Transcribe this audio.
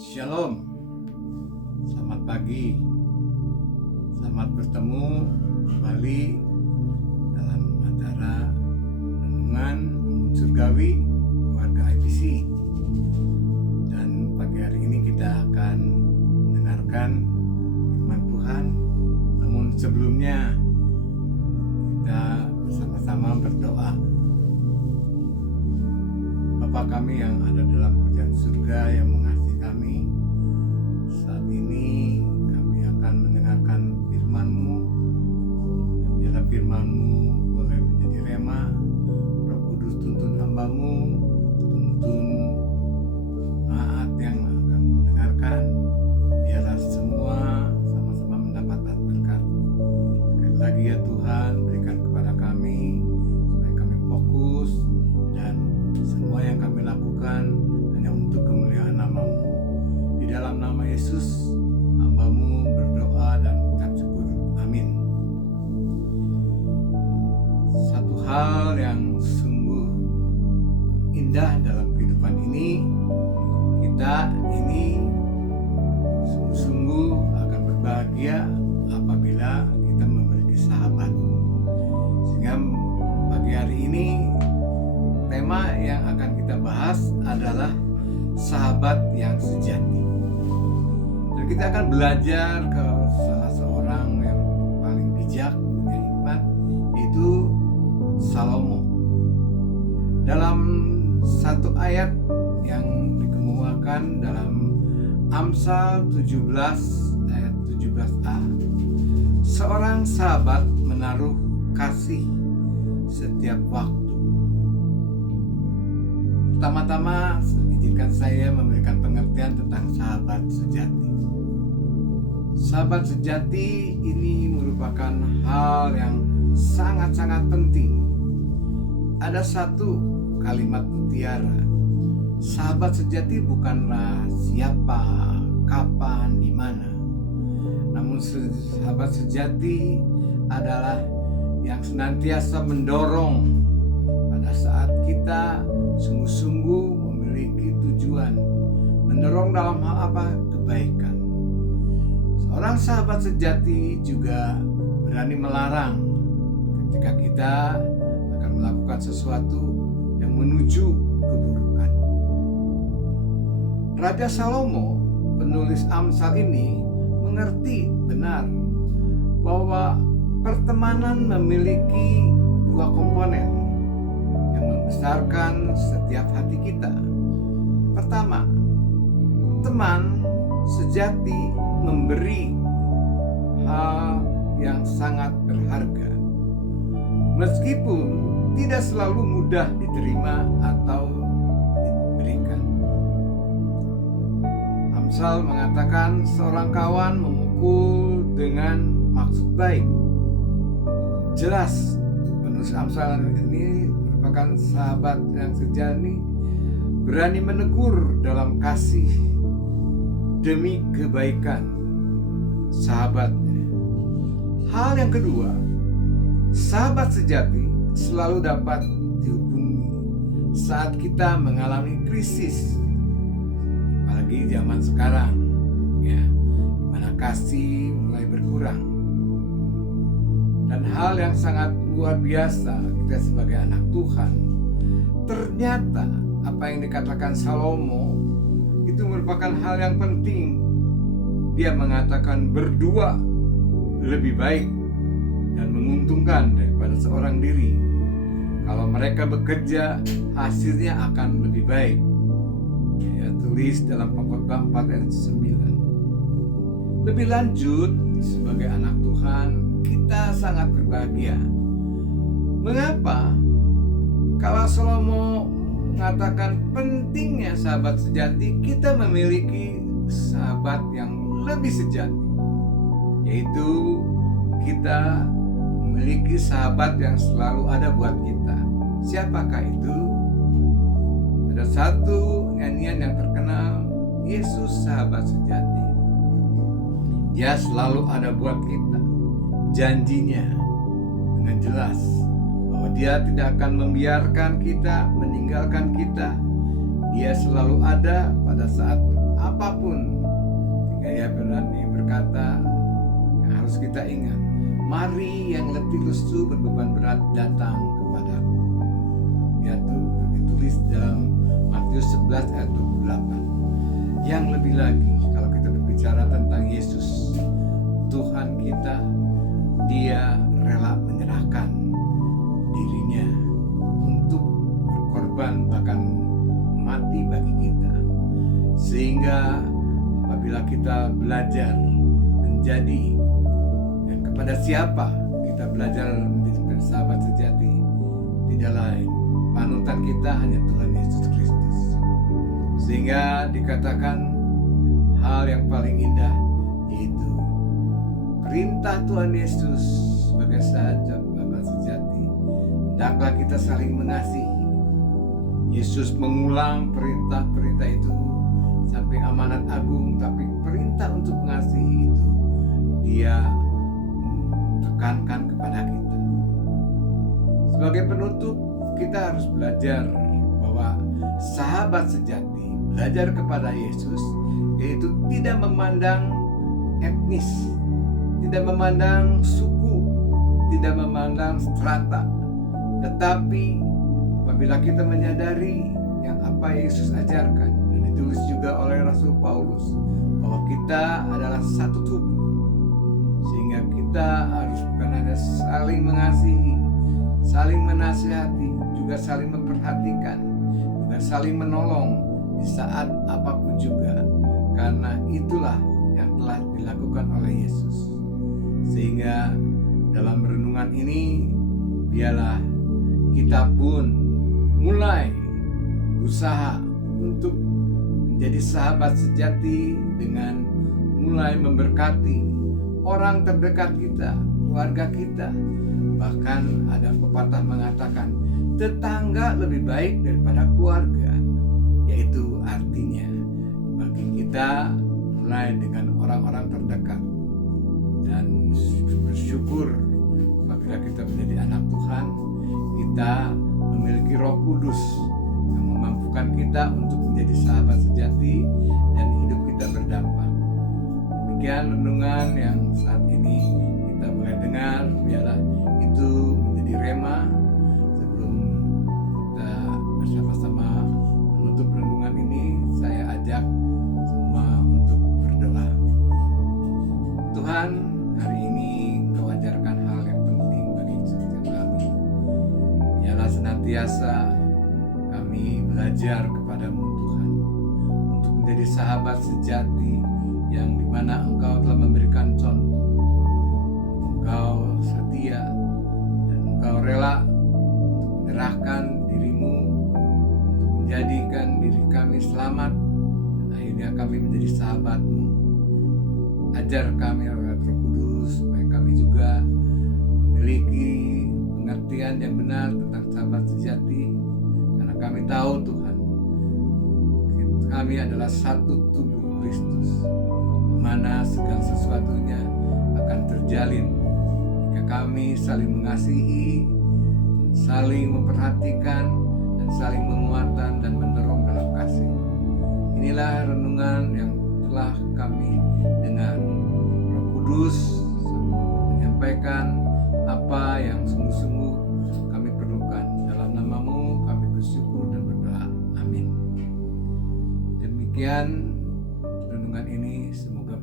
Shalom, selamat pagi, selamat bertemu kembali dalam acara renungan surgawi keluarga IPC. Dan pagi hari ini kita akan mendengarkan firman Tuhan. Namun sebelumnya kita bersama-sama berdoa. Bapa kami yang ada dalam kerajaan surga yang mengasihi kami, saat ini kami akan mendengarkan firman-Mu. Dan biarlah firman-Mu boleh menjadi rema. Roh Kudus tuntun hamba-Mu, tuntun jemaat yang akan mendengarkan. Biarlah semua sama-sama mendapat berkat. Sekali lagi ya Tuhan, berikan kepada kami supaya kami fokus dan semua yang kami lakukan hanya untuk kemuliaan nama-Mu. Di dalam nama Yesus, hamba-Mu berdoa dan mengucap syukur. Amin. Satu hal yang sungguh indah dalam kehidupan ini, kita ini sungguh-sungguh akan berbahagia apabila kita memiliki sahabat. Sehingga pagi hari ini tema yang akan kita bahas adalah sahabat yang sejati. Dan kita akan belajar ke salah seorang yang paling bijak, punya hikmat, yaitu Salomo. Dalam satu ayat yang dikemukakan dalam Amsal 17 ayat 17a, seorang sahabat menaruh kasih setiap waktu. Pertama-tama, izinkan saya memberikan pengertian tentang sahabat sejati. Sahabat sejati ini merupakan hal yang sangat-sangat penting. Ada satu kalimat mutiara. Sahabat sejati bukanlah siapa, kapan, di mana. Namun sahabat sejati adalah yang senantiasa mendorong pada saat kita sungguh-sungguh memiliki tujuan, mendorong dalam hal apa? Kebaikan. Seorang sahabat sejati juga berani melarang ketika kita akan melakukan sesuatu yang menuju keburukan. Raja Salomo, penulis Amsal ini, mengerti benar bahwa pertemanan memiliki dua komponen membesarkan setiap hati kita. Pertama, teman sejati memberi hal yang sangat berharga, meskipun tidak selalu mudah diterima atau diberikan. Amsal mengatakan seorang kawan memukul dengan maksud baik. Jelas penulis Amsal ini merupakan sahabat yang sejati, berani menegur dalam kasih demi kebaikan sahabatnya. Hal yang kedua, sahabat sejati selalu dapat dihubungi saat kita mengalami krisis, apalagi zaman sekarang, ya, di mana kasih mulai berkurang. Dan hal yang sangat luar biasa, kita sebagai anak Tuhan, ternyata apa yang dikatakan Salomo itu merupakan hal yang penting. Dia mengatakan berdua lebih baik dan menguntungkan daripada seorang diri. Kalau mereka bekerja, hasilnya akan lebih baik. Dia tulis dalam Pengkhotbah 4 ayat 9. Lebih lanjut, sebagai anak Tuhan, kita sangat berbahagia. Mengapa? Kalau Salomo mengatakan pentingnya sahabat sejati, kita memiliki sahabat yang lebih sejati, yaitu kita memiliki sahabat yang selalu ada buat kita. Siapakah itu? Ada satu nyanyian yang terkenal, Yesus sahabat sejati. Dia selalu ada buat kita. Janjinya dengan jelas bahwa Dia tidak akan membiarkan kita, meninggalkan kita. Dia selalu ada pada saat apa apapun. Sehingga ia berani berkata yang harus kita ingat, mari yang letih lesu berbeban berat datang kepadaku. Ya ditulis dalam Matius 11 ayat 28. Yang lebih lagi, kalau kita berbicara tentang Yesus, Tuhan kita, Dia rela menyerahkan dirinya untuk berkorban, bahkan mati bagi kita. Sehingga apabila kita belajar menjadi, dan kepada siapa kita belajar menjadi sahabat sejati, tidak lain panutan kita hanya Tuhan Yesus Kristus. Sehingga dikatakan hal yang paling indah, yaitu perintah Tuhan Yesus sebagai sahabat sejati, hendaklah kita saling mengasihi. Yesus mengulang perintah-perintah itu sampai amanat agung, tapi perintah untuk mengasihi itu Dia tekankan kepada kita. Sebagai penutup, kita harus belajar bahwa sahabat sejati belajar kepada Yesus, yaitu tidak memandang etnis, tidak memandang suku, tidak memandang strata, tetapi apabila kita menyadari yang apa Yesus ajarkan, dan ditulis juga oleh Rasul Paulus, bahwa kita adalah satu tubuh, sehingga kita harus bukan hanya saling mengasihi, saling menasihati, juga saling memperhatikan, juga saling menolong di saat apapun juga, karena itulah yang telah dilakukan oleh Yesus. Sehingga dalam renungan ini, biarlah kita pun mulai berusaha untuk menjadi sahabat sejati dengan mulai memberkati orang terdekat kita, keluarga kita. Bahkan ada pepatah mengatakan, tetangga lebih baik daripada keluarga. Yaitu artinya bagi kita mulai dengan orang-orang terdekat, dan bersyukur apabila kita menjadi anak Tuhan, kita memiliki Roh Kudus yang memampukan kita untuk menjadi sahabat sejati dan hidup kita berdampak. Demikian renungan yang saat ini kita boleh dengar, biarlah itu menjadi rema. Sebelum kita bersama-sama menutup renungan ini, saya ajak semua untuk berdoa. Tuhan, hari ini Engkau ajarkan hal yang penting bagi setiap kami. Biarlah senantiasa kami belajar kepadamu Tuhan, untuk menjadi sahabat sejati yang dimana Engkau telah memberikan contoh. Engkau setia dan Engkau rela untuk menyerahkan dirimu untuk menjadikan diri kami selamat, dan akhirnya kami menjadi sahabat-Mu. Ajar kami oleh Roh Kudus supaya kami juga memiliki pengertian yang benar tentang sahabat sejati, karena kami tahu Tuhan, kami adalah satu tubuh Kristus, di mana segala sesuatunya akan terjalin jika kami saling mengasihi, saling memperhatikan, dan saling menguatkan dan mendorong dalam kasih. Inilah renungan yang telah kami dengar. Roh Kudus menyampaikan apa yang sungguh-sungguh kami perlukan. Dalam nama-Mu kami bersyukur dan berdoa. Amin. Demikian renungan ini, semoga